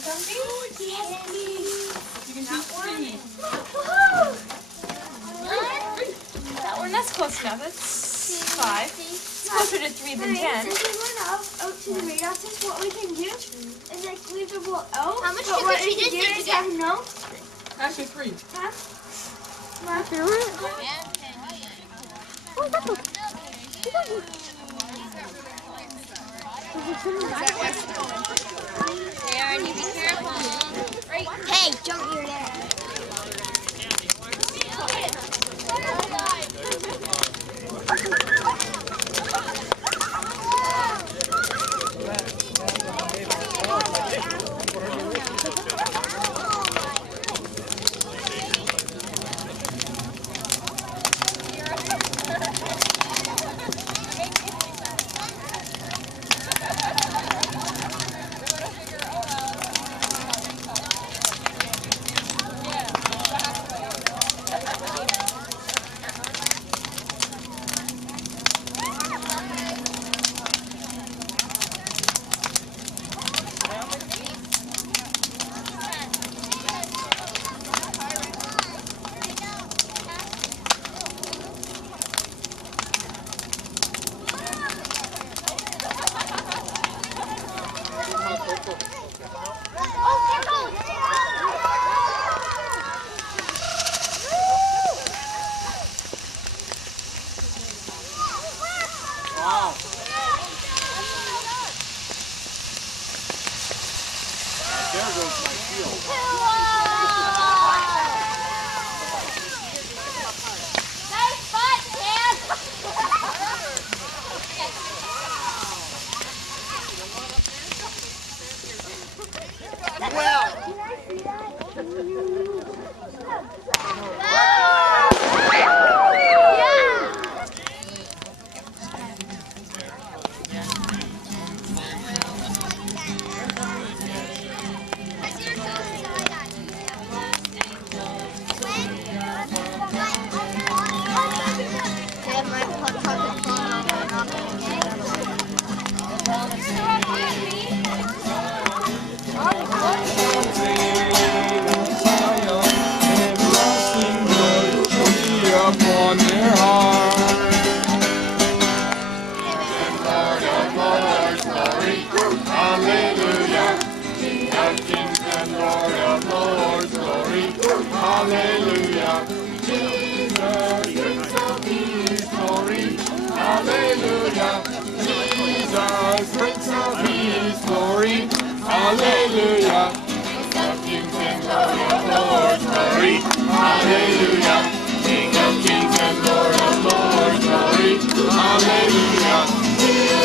try something? Yes, please. You can choose 3. That one, that's close enough. That's 5. It's closer to 3 than 10. Since we went out to the radar test, what we can do is like leave the ball out. How much but did what she we just can do did is to have no. Actually 3. Huh? Aaron, you be careful. Right. Hey, don't hear that. Wow. There goes my shield. Upon their heart. Hallelujah. King of kings and Lord of lords, glory. Hallelujah. Jesus, Prince of Peace, glory. Hallelujah. Jesus, Prince of Peace, glory. Hallelujah. King of kings and Lord of lords, glory. Hallelujah. King of kings and Lord of lords, glory. Hallelujah.